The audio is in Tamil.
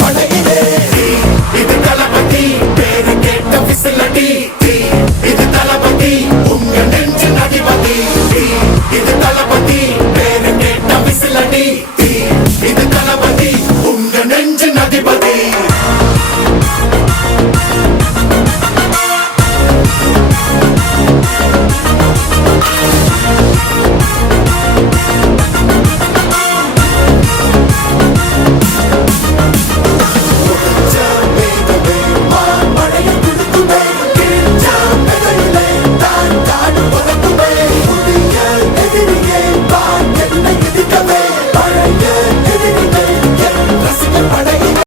படையிலே இது தளபதி பேரு கேட்ட விசிலடி இது தளபதி உங்க நெஞ்சின் அதிபதி இது தளபதி பேரு கேட்ட விசிலடி இது தளபதி உங்க நெஞ்சின் அதிபதி